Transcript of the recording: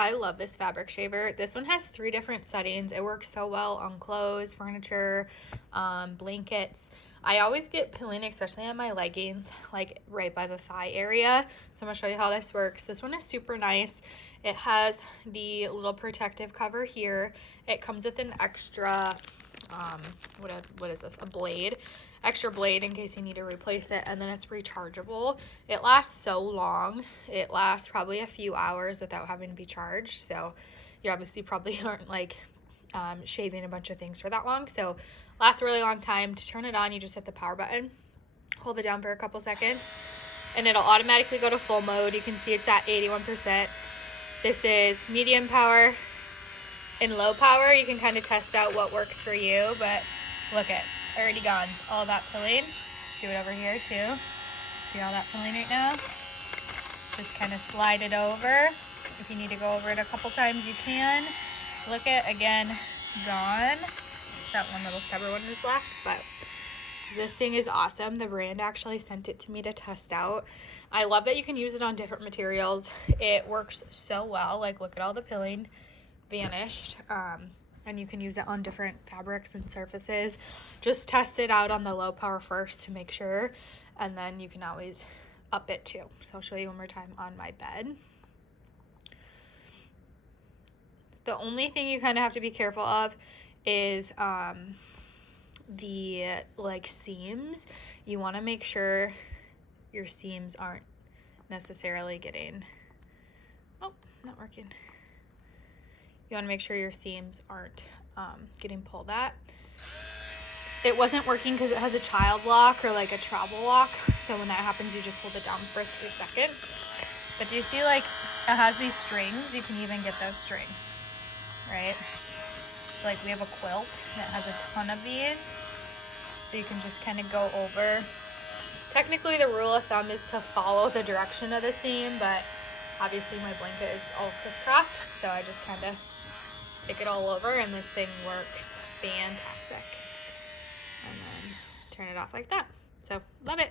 I love this fabric shaver. This one has 3 different settings. It works so well on clothes, furniture, blankets. I always get pilling, especially on my leggings, like right by the thigh area. So I'm gonna show you how this works. This one is super nice. It has the little protective cover here. It comes with an extra, what is this? A blade. Extra blade in case you need to replace it, and then it's rechargeable. It lasts so long. It lasts probably a few hours without having to be charged, so you obviously probably aren't like shaving a bunch of things for that long. So lasts a really long time. To turn it on, you just hit the power button, hold it down for a couple seconds, and it'll automatically go to full mode. You can see it's at 81%. This is medium power and low power. You can kind of test out what works for you, but look at already gone. All that pilling. Do it over here too. See all that pilling right now? Just kind of slide it over. If you need to go over it a couple times, you can. Look at, again, gone. That one little stubborn one is left, but this thing is awesome. The brand actually sent it to me to test out. I love that you can use it on different materials. It works so well. Like, look at all the pilling vanished. And you can use it on different fabrics and surfaces. Just test it out on the low power first to make sure, and then you can always up it too. So I'll show you one more time on my bed. The only thing you kind of have to be careful of is the like seams. You want to make sure your seams aren't necessarily getting, oh, not working. You want to make sure your seams aren't getting pulled at. It wasn't working because it has a child lock or like a travel lock. So when that happens, you just hold it down for 3 seconds. But do you see, like, it has these strings? You can even get those strings, right? So like we have a quilt that has a ton of these. So you can just kind of go over. Technically the rule of thumb is to follow the direction of the seam, but obviously my blanket is all crisscross. So I just kind of take it all over, and this thing works fantastic. And then turn it off like that. So love it.